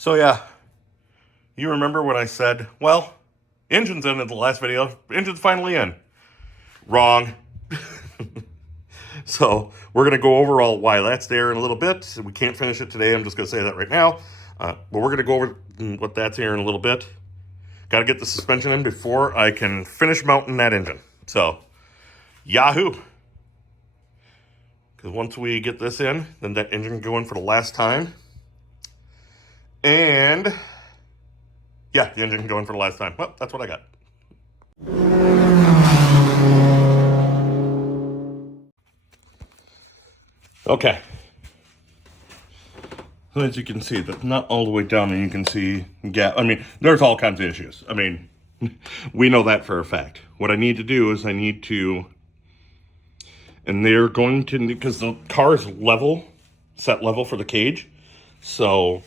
So yeah, you remember when I said, well, engine's in the last video. Engine's finally in. Wrong. So we're going to go over why that's there in a little bit. We can't finish it today. I'm just going to say that right now. But we're going to go over what that's here in a little bit. Got to get the suspension in before I can finish mounting that engine. So, yahoo! Because once we get this in, then that engine can go in for the last time. And yeah, the engine can go in for the last time. Well, that's what I got. Okay. So as you can see, that's not all the way down, and you can see gap. I mean, there's all kinds of issues. I mean, we know that for a fact. What I need to do is and they're going to, because the car is level, set level for the cage. So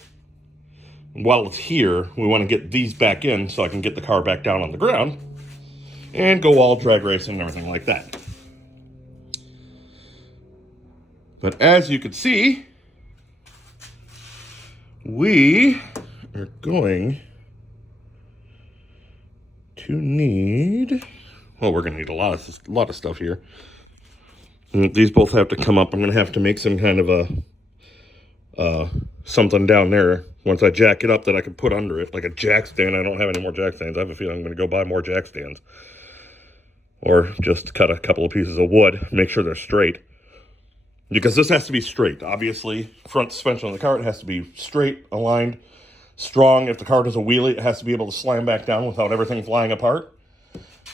while it's here, we want to get these back in so I can get the car back down on the ground and go all drag racing and everything like that. But as you can see, we are going to need, well, we're going to need a lot of stuff here. And these both have to come up. I'm going to have to make some kind of a something down there once I jack it up that I can put under it, like a jack stand. I don't have any more jack stands. I have a feeling I'm going to go buy more jack stands. Or just cut a couple of pieces of wood, make sure they're straight. Because this has to be straight. Obviously, front suspension on the car, it has to be straight, aligned, strong. If the car does a wheelie, it has to be able to slam back down without everything flying apart.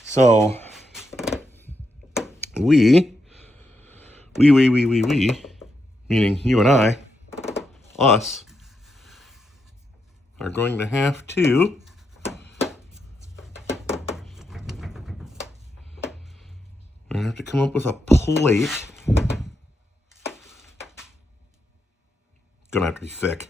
So, we, meaning you and I, us, are going to have to come up with a plate. Gonna have to be thick.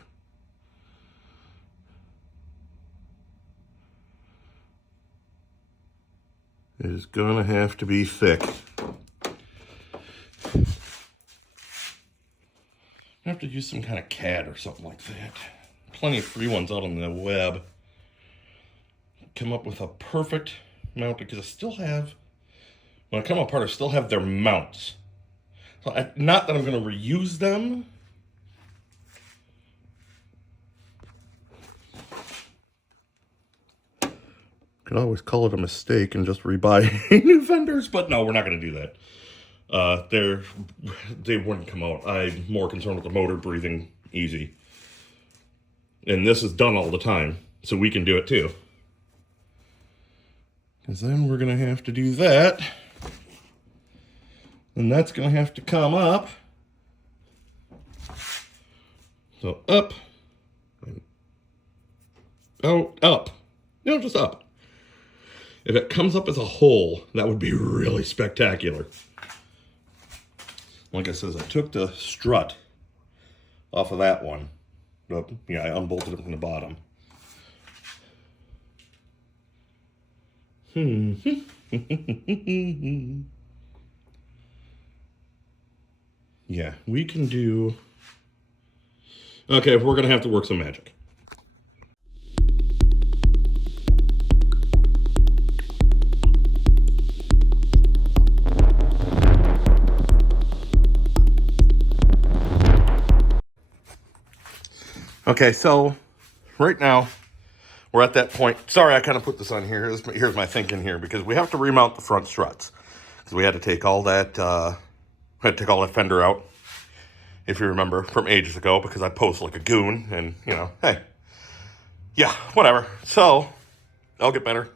It is gonna have to be thick. I have to use some kind of CAD or something like that. Plenty of free ones out on the web. Come up with a perfect mount, because I still have, when I come apart, I still have their mounts. So not that I'm gonna reuse them. Could always call it a mistake and just rebuy new fenders, but no, we're not going to do that. They wouldn't come out. I'm more concerned with the motor breathing easy. And this is done all the time, so we can do it too. Because then we're going to have to do that. And that's going to have to come up. So up. Oh, up. No, just up. If it comes up as a whole, that would be really spectacular. Like I said, I took the strut off of that one. But, yeah, I unbolted it from the bottom. Yeah, we can do... Okay, we're going to have to work some magic. Okay, so right now we're at that point. Sorry, I kind of put this on here. Here's my thinking here, because we have to remount the front struts, because we had to take all that fender out, if you remember from ages ago, because I posed like a goon, and you know, hey, yeah, whatever. So I'll get better.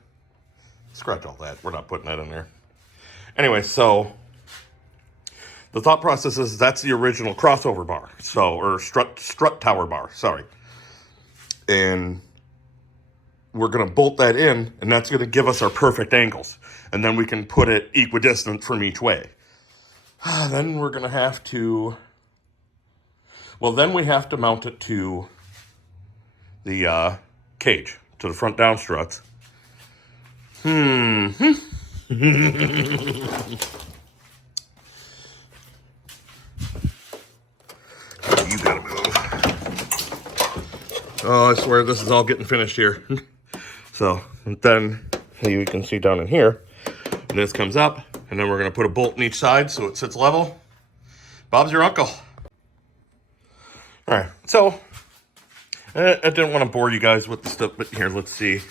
Scratch all that. We're not putting that in there. Anyway, so the thought process is that's the original crossover bar, or strut tower bar, sorry. And we're going to bolt that in, and that's going to give us our perfect angles. And then we can put it equidistant from each way. Then we're going to have to, then we have to mount it to the cage, to the front down struts. You gotta move. Oh, I swear this is all getting finished here. So, and then you can see down in here, this comes up, and then we're gonna put a bolt in each side so it sits level. Bob's your uncle. All right, so I didn't want to bore you guys with the stuff, but here, let's see.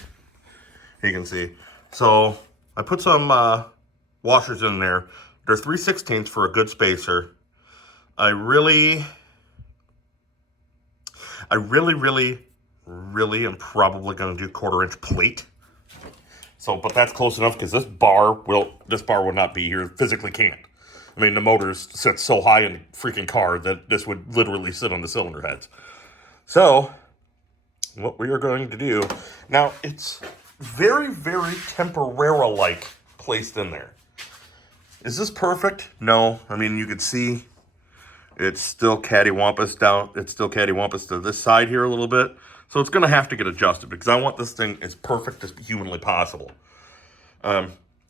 You can see. So I put some washers in there. They're 3/16 for a good spacer. I really am probably going to do 1/4 inch plate. So, but that's close enough because this bar will not be here. Physically can't. I mean, the motors sit so high in the freaking car that this would literally sit on the cylinder heads. So, what we are going to do now, it's very, very temporary-like placed in there. Is this perfect? No. I mean, you could see it's still cattywampus down. It's still cattywampus to this side here a little bit. So it's going to have to get adjusted because I want this thing as perfect as humanly possible.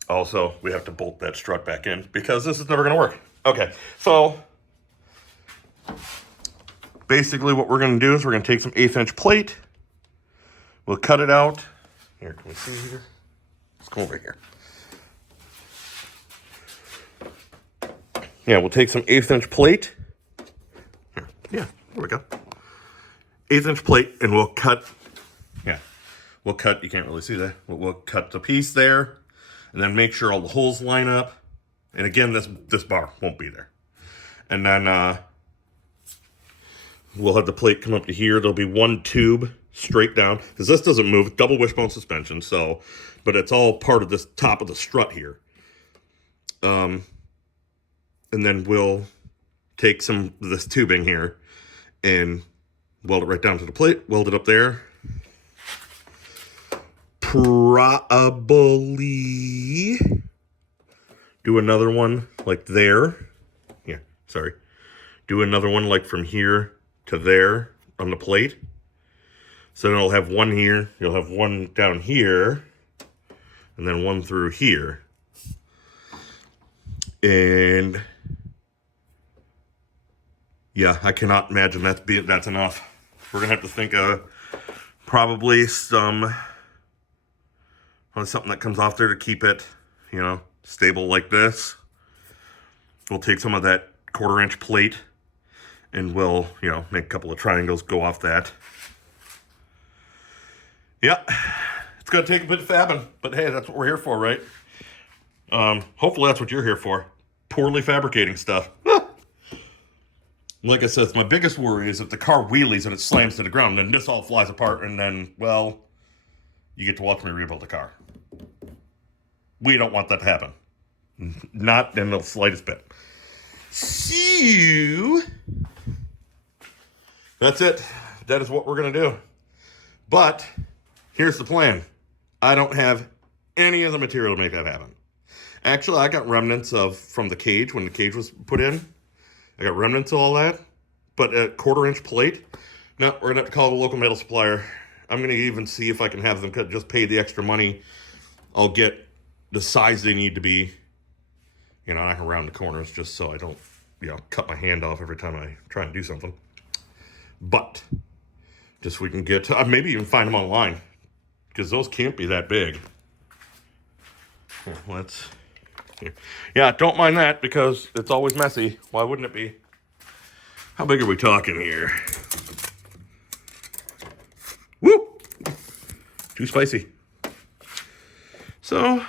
Also, we have to bolt that strut back in because this is never going to work. Okay, so basically what we're going to do is we're going to take some 1/8 inch plate. We'll cut it out. Here, can we see here? Let's go over here. Yeah, we'll take some 1/8 inch plate. Here, yeah, there we go. 1/8 inch plate, and we'll cut. Yeah, we'll cut. You can't really see that. We'll cut the piece there, and then make sure all the holes line up. And again, this bar won't be there. And then we'll have the plate come up to here. There'll be one tube straight down because this doesn't move. Double wishbone suspension, so, but it's all part of this top of the strut here. And then we'll take some of this tubing here and weld it right down to the plate, weld it up there. Probably do another one like there. Yeah, sorry. Do another one like from here to there on the plate. So then I'll have one here, you'll have one down here, and then one through here. And yeah, I cannot imagine that's enough. We're gonna have to think of probably something that comes off there to keep it, stable like this. We'll take some of that 1/4 inch plate and we'll, make a couple of triangles go off that. Yeah, it's gonna take a bit of fabbing, but hey, that's what we're here for, right? Hopefully that's what you're here for. Poorly fabricating stuff. Like I said, my biggest worry is if the car wheelies and it slams to the ground, then this all flies apart, and then, well, you get to watch me rebuild the car. We don't want that to happen. Not in the slightest bit. So, that's it. That is what we're going to do. But, here's the plan. I don't have any of the material to make that happen. Actually, I got remnants from the cage, when the cage was put in. I got remnants of all that, but a 1/4 inch plate. No, we're gonna have to call the local metal supplier. I'm gonna even see if I can have them just pay the extra money. I'll get the size they need to be. I can round the corners just so I don't, cut my hand off every time I try and do something. But just we can get, maybe even find them online because those can't be that big. Here, yeah, don't mind that because it's always messy. Why wouldn't it be? How big are we talking here? Woo! Too spicy. So,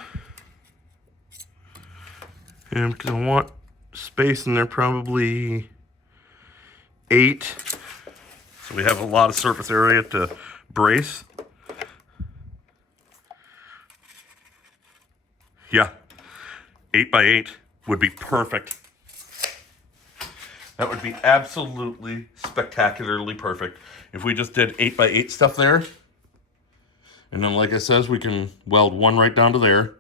and because I want space in there, probably 8. So we have a lot of surface area to brace. Yeah. 8x8 would be perfect. That would be absolutely spectacularly perfect. If we just did 8x8 stuff there, and then like I says, we can weld one right down to there,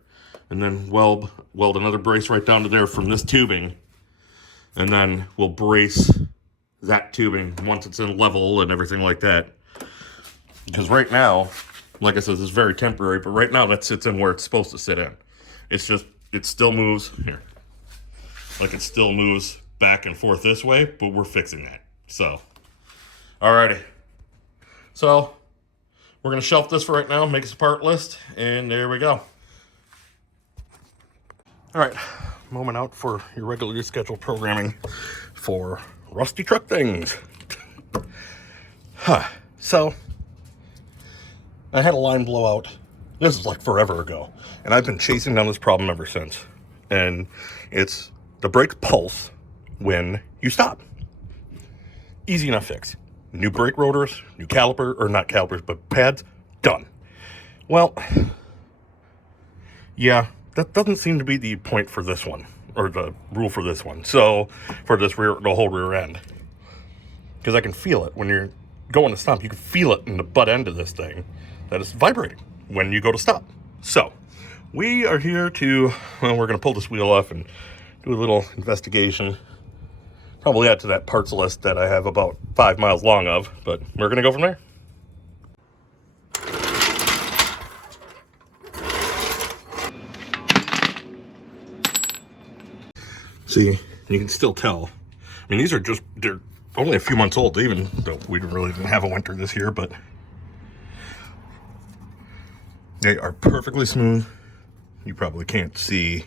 and then weld another brace right down to there from this tubing, and then we'll brace that tubing once it's in level and everything like that. Because right now, like I said, this is very temporary, but right now that sits in where it's supposed to sit in. It's just, it still moves here. Like it still moves back and forth this way, but we're fixing that. So, alrighty. So we're going to shelf this for right now, make us a part list, and there we go. All right, moment out for your regularly scheduled programming for rusty truck things. So I had a line blowout. This is like forever ago, and I've been chasing down this problem ever since. And it's the brakes pulse when you stop. Easy enough fix. New brake rotors, new caliper, or not calipers, but pads, done. Well, yeah, that doesn't seem to be the point for this one, or the rule for this one. So, for this the whole rear end. Because I can feel it when you're going to stop. You can feel it in the butt end of this thing that it's vibrating when you go to stop. So, we are here to, well, we're going to pull this wheel off and do a little investigation. Probably add to that parts list that I have about 5 miles long of, but we're going to go from there. See, you can still tell. I mean, they're only a few months old, even though we really didn't have a winter this year, but they are perfectly smooth. You probably can't see.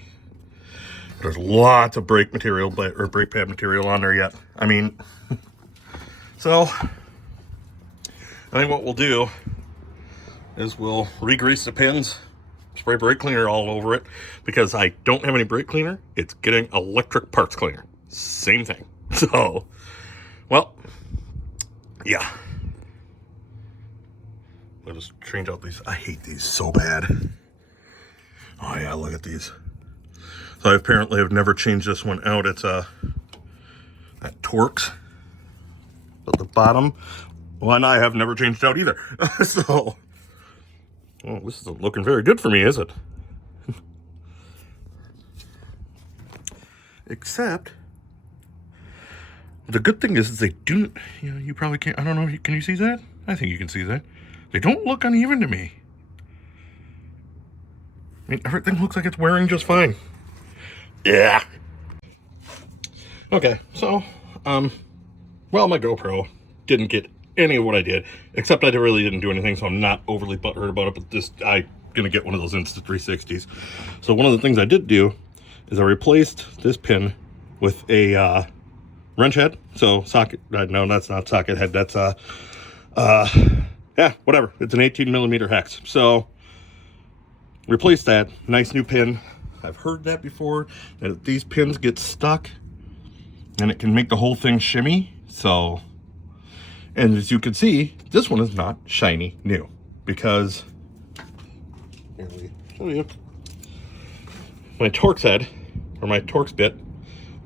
There's lots of brake material, or brake pad material on there yet. I mean, so I think what we'll do is we'll re-grease the pins, spray brake cleaner all over it, because I don't have any brake cleaner. It's getting electric parts cleaner. Same thing. So, well, yeah. I'll just change out these. I hate these so bad. Oh yeah, look at these. So I apparently have never changed this one out. It's that Torx at the bottom. Well, and I have never changed out either. So, well, this isn't looking very good for me, is it? Except, the good thing is they do, you probably can't, I don't know, can you see that? I think you can see that. They don't look uneven to me. I mean, everything looks like it's wearing just fine. Yeah. Okay, so, well, my GoPro didn't get any of what I did, except I really didn't do anything, so I'm not overly butthurt about it, but I'm gonna get one of those Insta360s. So one of the things I did do is I replaced this pin with a wrench head. So socket, no, that's not socket head, that's yeah, whatever. It's an 18mm hex. So replace that, nice new pin. I've heard that before, that if these pins get stuck, and it can make the whole thing shimmy. So, and as you can see, this one is not shiny new, because, here we show you, my Torx head, or my Torx bit,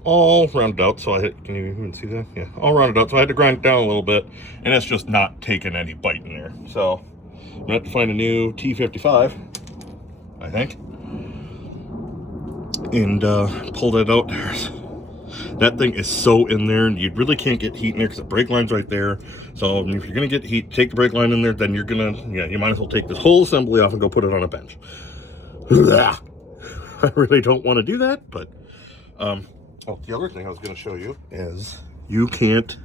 all rounded out. So can you even see that? Yeah, all rounded out. So I had to grind it down a little bit, and it's just not taking any bite in there. So I'm gonna have to find a new T55, I think, and pull that out. That thing is so in there, and you really can't get heat in there because the brake line's right there. So if you're gonna get heat, take the brake line in there, then you're gonna, yeah, you might as well take this whole assembly off and go put it on a bench. I really don't want to do that, but oh, the other thing I was going to show you is you can't,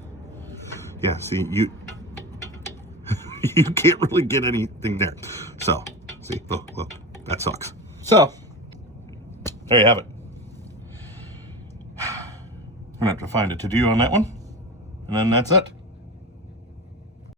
yeah, see, you can't really get anything there. So, see, look, that sucks. So, there you have it. I'm going to have to find a to-do on that one, and then that's it.